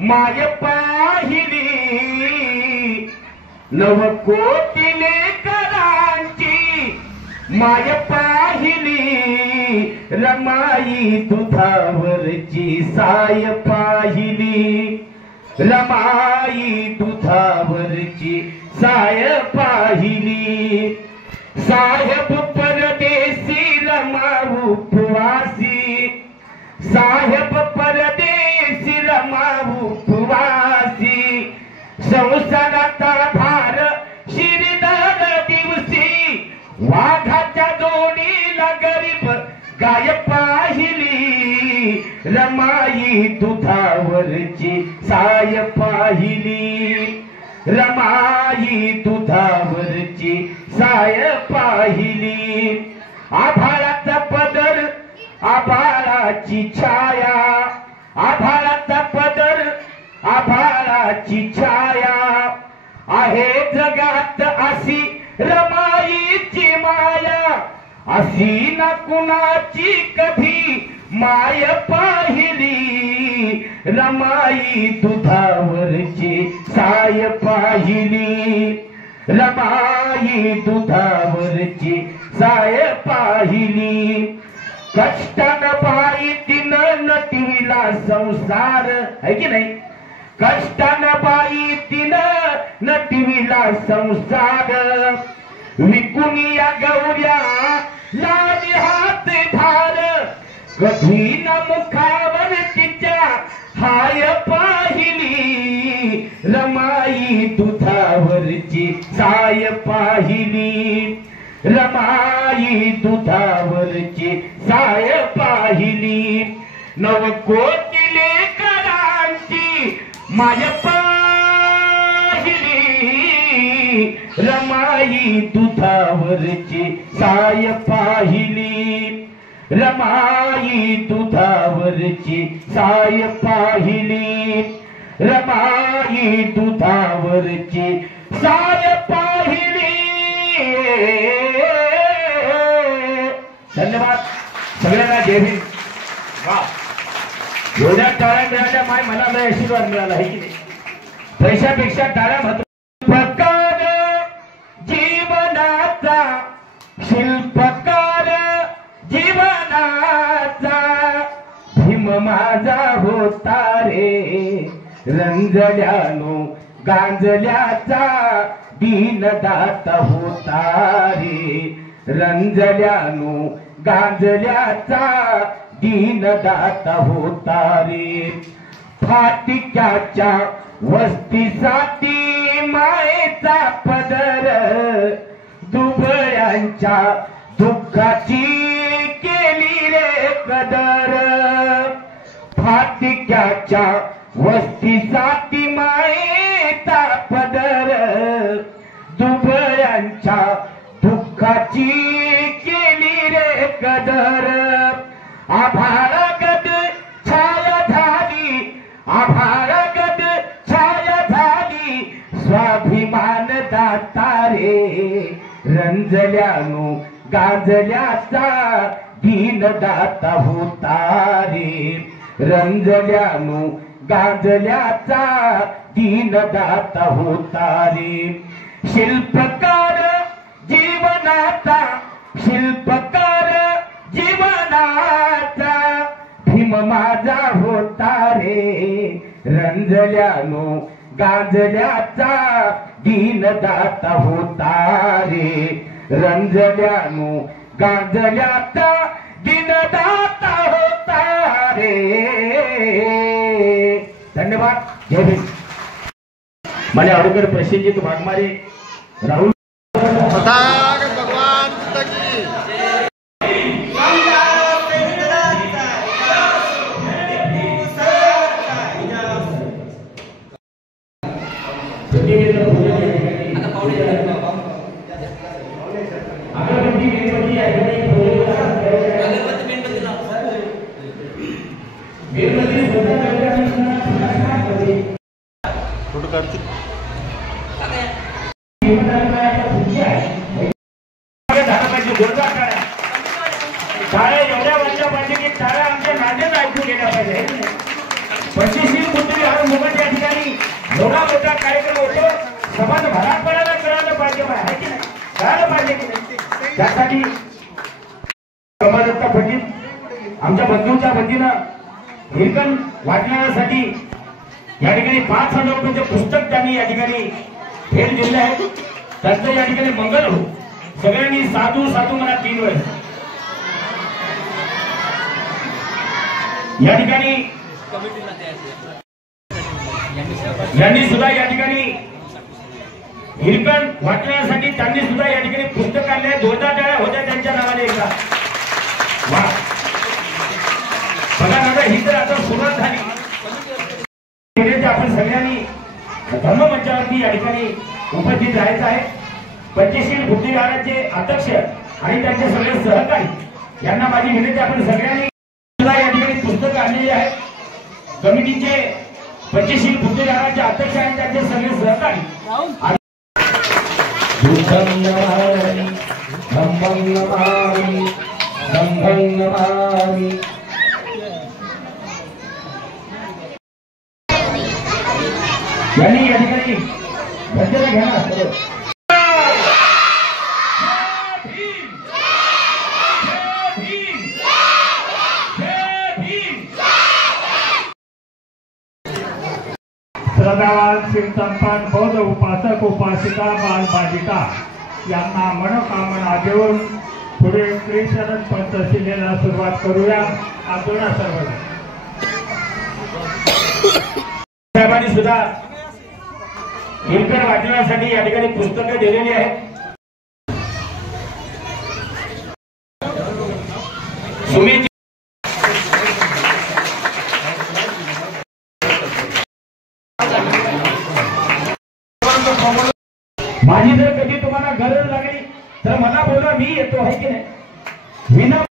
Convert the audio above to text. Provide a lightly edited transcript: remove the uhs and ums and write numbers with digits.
माय पाहिली नवकोटी लेकरांची माय पाहिली रमाई दुधावरची साय पाहिली रमाई दुधावरची साय पाहिली साहेब परदेशी रमा उपवासी साहेब परदेशी रमा उपवासी संसाराचा भार शिरदार दिवशी वाघाच्या जोडीला गरीब गाय पाहिली रमाई दुधावरची साय पाहिली रमाई दुधावरची साय पाहिली आभाळाचा पदर आभाळाची छाया आभाळाचा पदर आभाळाची छाया आहे जगात अशी रमाईची माया अशी ना कुणाची कधी माय पाहिली रमाई दुधावरची साय पाहिली रमाई दुधावरची साय पाहिली कष्टानं बाई तिनं नटविला संसार है की नाही कष्टानं बाई तिनं नटविला संसार विकुनिया गौऱ्या लावी हात धार कधी न मुखावर तिच्या हाय पाहिली रमाई दुधावरची साय पाहिली रमाई दुधावरची साय पाहिली नवकोटी लेकरांची माय पाहिली रमाई दुधावरची साय पाहिली रमाई दुधावरची साय पाहिली रमाई दुधावरची साय पाहिली धन्यवाद सगळ्यांना जय भीम वा एवढ्या टाळ्या मिळाल्या माय मला लय आशीर्वाद मिळाला आहे की नाही पैशापेक्षा टाळ्या महत्त्वाच्या जीवनाचा शिल्पकार जीवनाचा भीम माझा होता रे रंजल्यानो गांजल्याचा दीनदात होता रे रंजल्यानो गांजल्याचा दीनदात होता रे फाटिक्याच्या वस्तीसाठी मायेचा पदर दुबळ्यांच्या दुःखाची केली रे कदर फाटिक्याच्या वस्तीसाठी मायेचा पदर दुबळ्यांच्या दुःखाची केली रे कदर आभाळगद छाया झाली आभाळगद छाया झाली स्वाभिमान दाता रे रंजल्यानो गाजल्याचा दीनदाता होता रे रंजल्यानो गाजल्याचा दीनदाता होता रे शिल्पकार जीवनाचा शिल्पकार जीवनाचा भीम माझा होता रे रंजल्यानो गाजल्याचा दीनदाता होता रे रंजल्यानो गाजल्याचा दीनदाता होता रे धन्यवाद जय भीम मला अडुकर प्रसिद्ध भागमारे राहुल भगवान फोटो काढतील टाळ्या एवढ्या वाजल्या पाहिजे की टाळ्या आमच्या नांदेड ऐकून गेल्या पाहिजे पंचशील बुद्धिविहार मुगट या ठिकाणी एवढा मोठा कार्यक्रम होतो, समाज भरापणाला कळायला पाहिजे आहे की नाही, कळायला पाहिजे की नाही. त्यासाठी कमलदत्त पंडित आमच्या बंधूंच्या वतीनं हिरकण वाटण्यासाठी या ठिकाणी 5,000 रुपयाचे पुस्तक त्यांनी या ठिकाणी भेट दिले आहे. त्यांचं या ठिकाणी मंगल हो. सगळ्यांनी साधू साधू म्हणा 3 वेळेस. या ठिकाणी यांनी सुद्धा या ठिकाणी हिरकण वाटण्यासाठी त्यांनी सुद्धा या ठिकाणी पुस्तक आणले. 2,000 टाळ्या होत्या त्यांच्या नावाने एकदा. वा बघा दादा, ही तर आता सुरुवात झाली. आपण सगळ्यांनी धर्ममंचावरती या ठिकाणी उपस्थित राहायचं आहे. पंचशील बुद्धिविहाराचे अध्यक्ष आणि त्यांचे सगळे सहकारी यांना माझी विनंती, आपण सगळ्यांनी या ठिकाणी पुस्तकं आणलेली आहेत. कमिटीचे पंचशील बुद्धिविहाराचे अध्यक्ष आणि त्यांचे सगळे सहकारी यांनी या ठिकाणी भजन घ्या. श्रद्धावान शिवसंपन्न बौद्ध उपासक उपासिका बालबालिका यांना मनोकामना देऊन पुढे श्रीशरण पंचशिलेला सुरुवात करूया. आजोळा सर्व साहेबांनी सुद्धा हिरकण वाटण्यासाठी या ठिकाणी पुस्तकं दिलेली आहेत. सुमित माझी जर कधी तुम्हाला गरज लागली तर मला बोला, मी येतो आहे की नाही. विना